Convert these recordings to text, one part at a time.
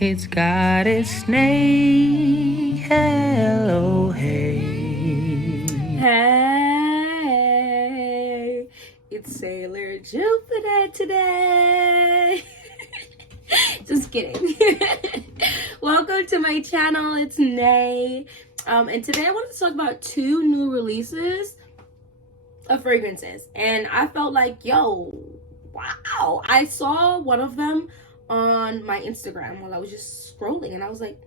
It's got a snake. Hello, hey. Hey, it's Sailor Jupiter today. Just kidding. Welcome to my channel. It's Nay. And today I wanted to talk about two new releases of fragrances. And I felt like, yo, wow. I saw one of them on my Instagram while I was just scrolling, and I was like,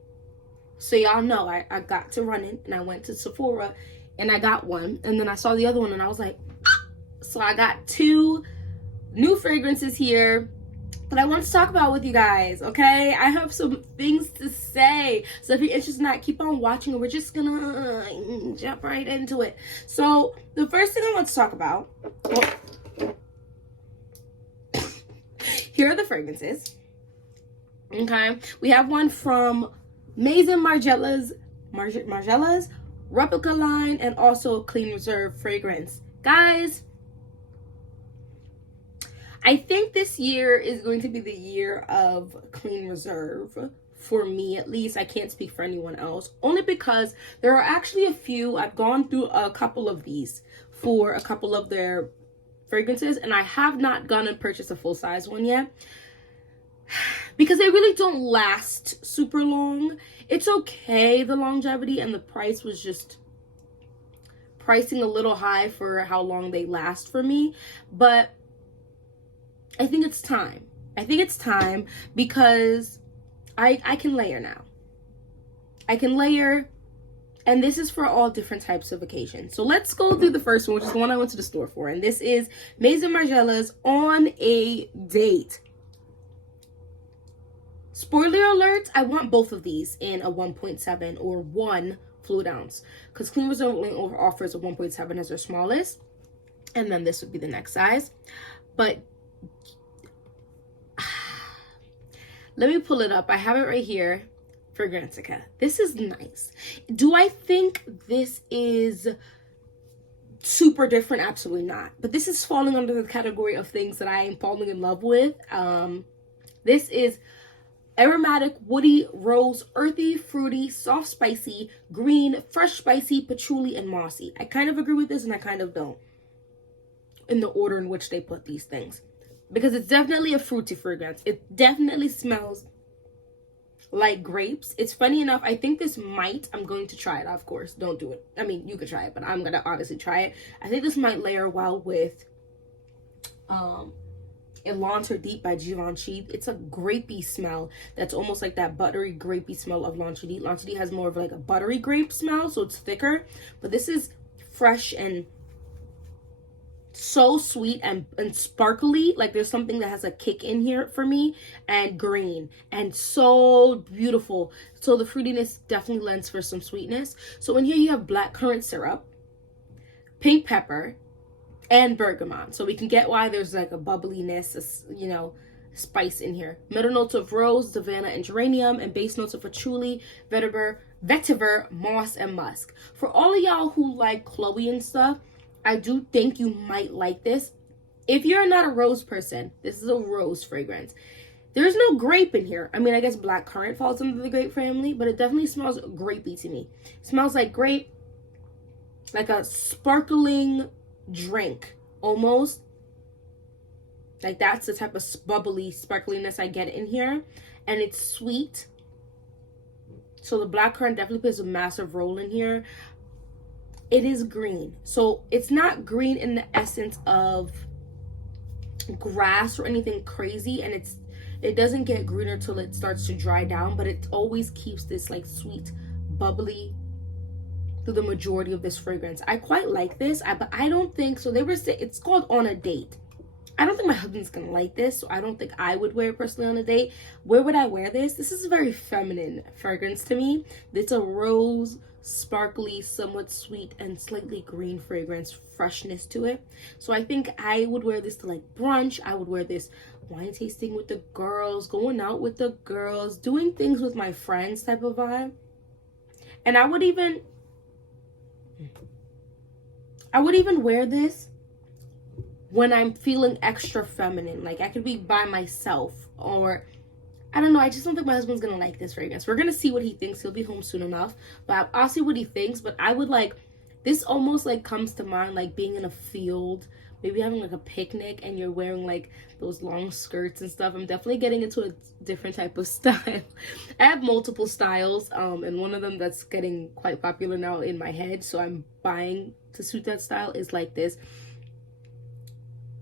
so y'all know I got to running and I went to Sephora and I got one, and then I saw the other one and I was like, ah! So I got two new fragrances here that I want to talk about with you guys. Okay, I have some things to say, so if you're interested in that, keep on watching and we're just gonna jump right into it. So the first thing I want to talk about, here are the fragrances. Okay, we have one from Maison Margiela's replica line, and also Clean Reserve fragrance. Guys, I think this year is going to be the year of Clean Reserve, for me at least. I can't speak for anyone else, only because there are actually a few. I've gone through a couple of these for a couple of their fragrances, and I have not gone and purchased a full size one yet, because they really don't last super long. It's okay, the longevity, and the price was just pricing a little high for how long they last for me. But I think it's time. I think it's time because I can layer now. I can layer, and this is for all different types of occasions. So let's go through the first one, which is the one I went to the store for, and this is Maison Margiela's On a Date. Spoiler alert, I want both of these in a 1.7 or 1 fluid ounce, because Clean Reserve only offers a 1.7 as their smallest, and then this would be the next size. But let me pull it up. I have it right here. Fragrantica. This is nice. Do I think this is super different? Absolutely not. But this is falling under the category of things that I am falling in love with. This is aromatic, woody, rose, earthy, fruity, soft, spicy, green, fresh, spicy, patchouli, and mossy. I kind of agree with this and I kind of don't, in the order in which they put these things, because it's definitely a fruity fragrance. It definitely smells like grapes. It's funny enough, I think this might, I'm going to try it, of course, don't do it. I mean, you could try it, but I'm gonna honestly try it. I think this might layer well with Elantre Deep by Givenchy. It's a grapey smell that's almost like that buttery grapey smell of L'Entre Dit. L'Entre Dit has more of like a buttery grape smell, so it's thicker, but this is fresh and so sweet and sparkly. Like there's something that has a kick in here for me, and green, and so beautiful. So the fruitiness definitely lends for some sweetness. So in here you have black currant syrup, pink pepper, and bergamot. So we can get why there's like a bubbliness, you know, spice in here. Middle notes of rose, savannah, and geranium, and base notes of patchouli, vetiver, moss, and musk. For all of y'all who like Chloe and stuff, I do think you might like this. If you're not a rose person, this is a rose fragrance. There's no grape in here. I mean, I guess black currant falls under the grape family, but it definitely smells grapey to me. It smells like grape, like a sparkling drink almost. Like that's the type of bubbly sparkliness I get in here, and it's sweet. So the black currant definitely plays a massive role in here. It is green, so it's not green in the essence of grass or anything crazy, and it doesn't get greener till it starts to dry down, but it always keeps this like sweet, bubbly through the majority of this fragrance. I quite like this, but I don't think so. They were saying it's called On a Date. I don't think my husband's gonna like this, so I don't think I would wear it personally on a date. Where would I wear this? This is a very feminine fragrance to me. It's a rose, sparkly, somewhat sweet, and slightly green fragrance freshness to it. So I think I would wear this to like brunch. I would wear this wine tasting with the girls, going out with the girls, doing things with my friends type of vibe. And I would even wear this when I'm feeling extra feminine. Like I could be by myself, or I don't know. I just don't think my husband's gonna like this fragrance. We're gonna see what he thinks. He'll be home soon enough, but I'll see what he thinks. But I would like, this almost like comes to mind like being in a field, maybe having like a picnic, and you're wearing like those long skirts and stuff. I'm definitely getting into a different type of style. I have multiple styles, and one of them that's getting quite popular now in my head, so I'm buying to suit that style, is like this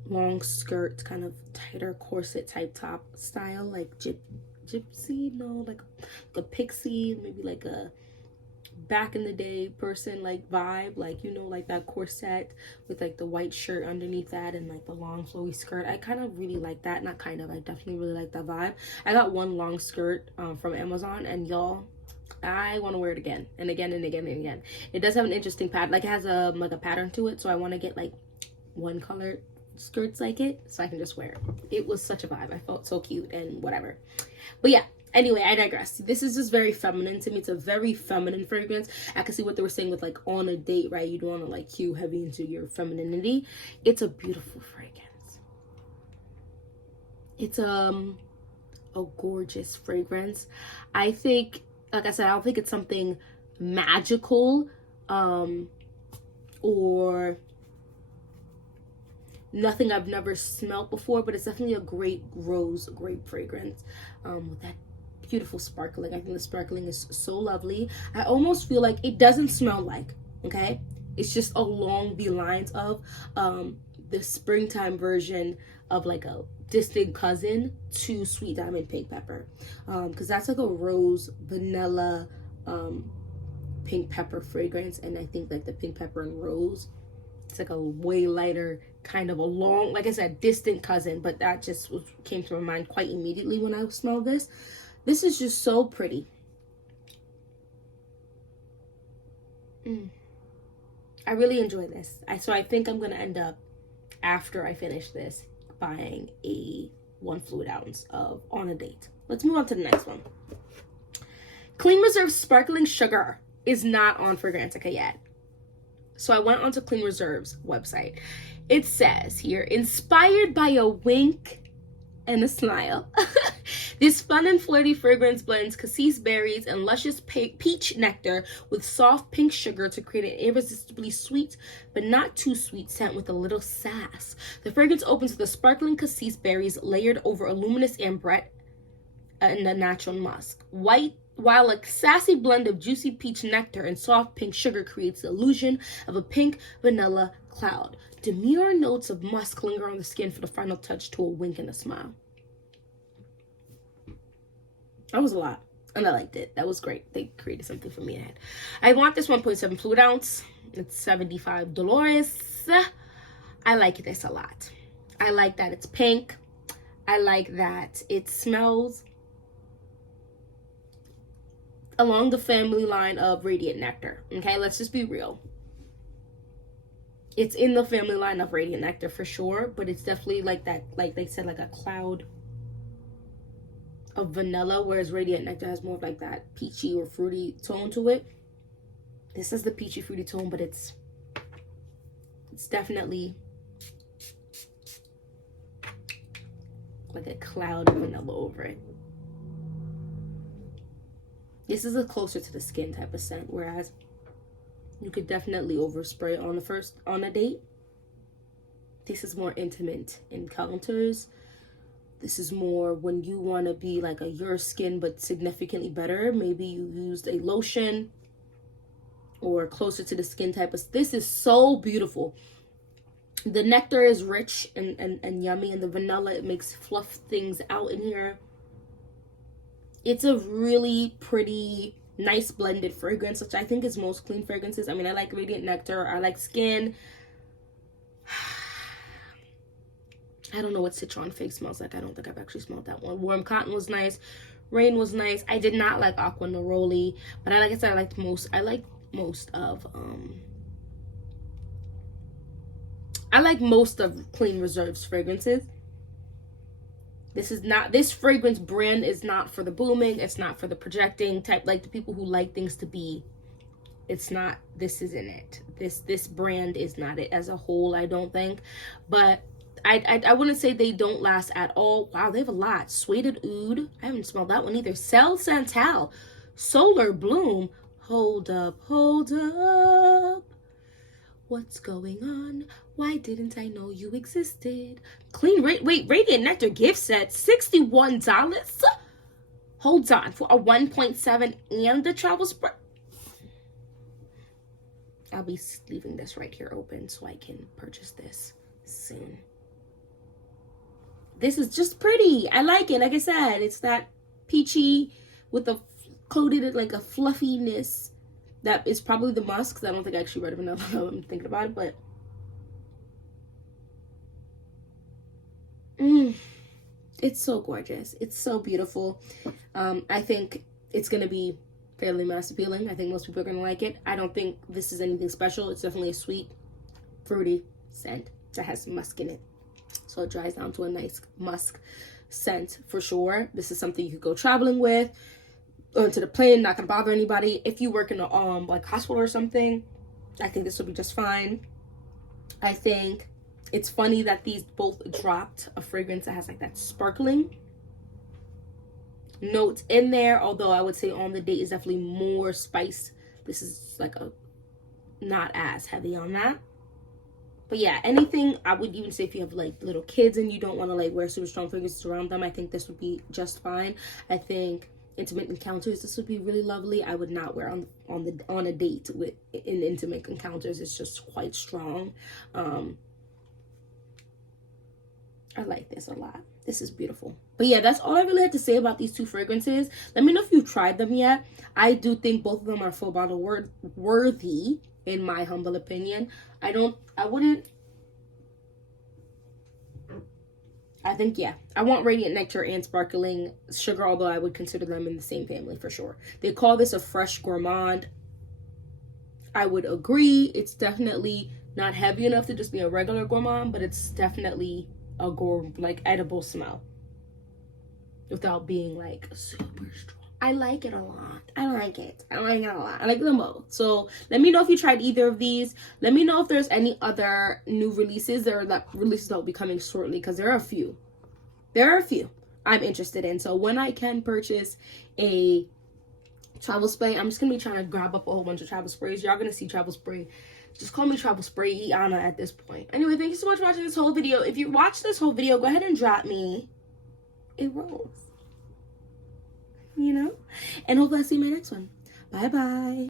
long skirt, kind of tighter corset type top style, like gypsy, no, like a pixie, maybe like a back in the day person like vibe, like, you know, like that corset with like the white shirt underneath that and like the long flowy skirt. I kind of really like that. Not kind of, I definitely really like that vibe. I got one long skirt from Amazon, and y'all, I want to wear it again and again and again and again. It does have an interesting pattern, like it has a like a pattern to it, so I want to get like one color skirts like it so I can just wear it. It was such a vibe. I felt so cute and whatever. But yeah, anyway, I digress. This is just very feminine to me. It's a very feminine fragrance. I can see what they were saying with like on a date, right? You don't want to like cue heavy into your femininity. It's a beautiful fragrance. It's a gorgeous fragrance. I think, like I said, I don't think it's something magical or nothing I've never smelled before, but it's definitely a great rose grape fragrance with that beautiful sparkling. I think the sparkling is so lovely. I almost feel like it doesn't smell like, okay, it's just along the lines of the springtime version of like a distant cousin to Sweet Diamond Pink Pepper, because that's like a rose vanilla pink pepper fragrance, and I think like the pink pepper and rose, it's like a way lighter kind of a long, like I said, distant cousin, but that just came to my mind quite immediately when I smelled this. This is just so pretty. I really enjoy this. So I think I'm gonna end up, after I finish this, buying a 1 fluid ounce of On a Date. Let's move on to the next one. Clean Reserve Sparkling Sugar is not on Fragrantica yet. So I went onto Clean Reserve's website. It says here, inspired by a wink and a smile, this fun and flirty fragrance blends cassis berries and luscious peach nectar with soft pink sugar to create an irresistibly sweet but not too sweet scent with a little sass. The fragrance opens with the sparkling cassis berries layered over a luminous ambrette and a natural musk. While a sassy blend of juicy peach nectar and soft pink sugar creates the illusion of a pink vanilla cloud. Demure notes of musk linger on the skin for the final touch to a wink and a smile. That was a lot, and I liked it. That was great. They created something for me ahead. I want this 1.7 fluid ounce. It's $75. I like this a lot. I like that it's pink. I like that it smells along the family line of Radiant Nectar. Okay, let's just be real. It's in the family line of Radiant Nectar for sure, but it's definitely like that, like they said, like a cloud of vanilla, whereas Radiant Nectar has more of like that peachy or fruity tone to it. This is the peachy fruity tone, but it's definitely like a cloud of vanilla over it. This is a closer to the skin type of scent, whereas you could definitely overspray on a date. This is more intimate encounters. This is more when you want to be like your skin but significantly better. Maybe you used a lotion or closer to the skin type of. This is so beautiful. The nectar is rich and yummy, and the vanilla, it makes fluff things out in here. It's a really pretty, nice blended fragrance, which I think is most clean fragrances. I mean, I like Radiant Nectar. I like Skin. I don't know what Citron Fig smells like. I don't think I've actually smelled that one. Warm Cotton was nice. Rain was nice. I did not like Aqua Neroli, but like I said, I like most of Clean Reserve's fragrances. This fragrance brand is not for the booming. It's not for the projecting type, like the people who like things to be. It's not, this isn't it. This brand is not it as a whole, I don't think. But I wouldn't say they don't last at all. Wow, they have a lot. Suede Oud. I haven't smelled that one either. Cell Santal. Solar Bloom. Hold up, hold up. What's going on? Why didn't I know you existed? Radiant Nectar gift set, $61. Hold on, for a 1.7 and the travel spray. I'll be leaving this right here open so I can purchase this soon. This is just pretty. I like it. Like I said, it's that peachy with a coated like a fluffiness. That is probably the musk, because I don't think I actually read of another one. I'm thinking about it, but it's so gorgeous. It's so beautiful. I think it's going to be fairly mass appealing. I think most people are going to like it. I don't think this is anything special. It's definitely a sweet, fruity scent that has some musk in it. So it dries down to a nice musk scent for sure. This is something you could go traveling with. Onto the plane, not gonna bother anybody. If you work in a like hospital or something, I think this will be just fine. I think it's funny that these both dropped a fragrance that has like that sparkling notes in there, although I would say On the Date is definitely more spice. This is like a not as heavy on that. But yeah, anything, I would even say if you have like little kids and you don't want to like wear super strong fragrances around them, I think this would be just fine. I think intimate encounters, this would be really lovely. I would not wear on a date with in intimate encounters. It's just quite strong. I like this a lot. This is beautiful. But yeah, that's all I really had to say about these two fragrances. Let me know if you've tried them yet. I do think both of them are full bottle worthy, in my humble opinion. I think, yeah, I want Radiant Nectar and Sparkling Sugar, although I would consider them in the same family for sure. They call this a fresh gourmand. I would agree. It's definitely not heavy enough to just be a regular gourmand, but it's definitely a like edible smell without being like super strong. I like it a lot. I like it a lot. I like them both. So let me know if you tried either of these. Let me know if there's any other new releases that will be coming shortly, because there are a few. I'm interested in. So when I can purchase a travel spray, I'm just gonna be trying to grab up a whole bunch of travel sprays. Y'all gonna see travel spray. Just call me travel spray Iana at this point. Anyway, thank you so much for watching this whole video. If you watched this whole video, go ahead and drop me a rose. You know? And hopefully I'll see you in my next one. Bye bye.